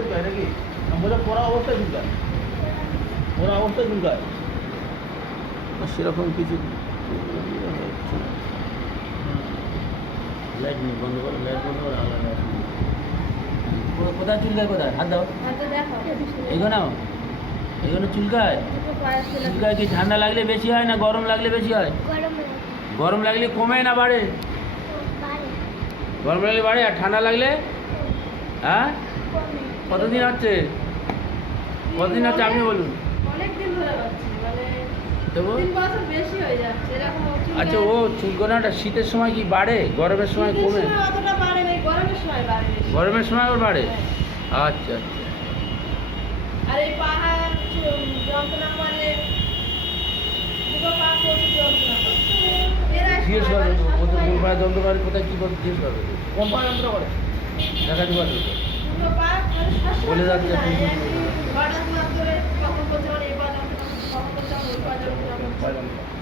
চুলকায় নাকি? বলে পড়া অবস্থায় চুলকায়, পড়া অবস্থায় চুলকায়। সেরকম কিছু লাইট বন্ধ করো, লাইট বন্ধ করো, আলাদা কোথায় চুলকায়, কোথায় হাত দাও, এগোনো এগোনো চুলকায়। চুলকায় কি ঠান্ডা লাগলে বেশি হয় না গরম লাগলে বেশি হয়? গরম লাগলে কমে না বাড়ে? গরম লাগলে বাড়ে, আর ঠান্ডা লাগলে? হ্যাঁ, কতদিন হচ্ছে, কতদিন হচ্ছে আপনি বলুন। আচ্ছা, ও চুলকোনাটা শীতের সময় কি বাড়ে, গরমের সময় কমে? গরমের সময় ওর বাড়ে। আচ্ছা আচ্ছা। আর এই পাহা যন্ত্রণা মানে জিজ্ঞেস করবে ওদের মূল পায়ে যন্ত্র করে কোথায় কী করতে জিজ্ঞেস করবে, কোন পায়ে যন্ত্র করে দেখাতে পারবে তো, বলে যাচ্ছে। কখন করতে পারে এই পা যন্ত্রণা, কখন করতে পারে ওই পা যন্ত্রণা।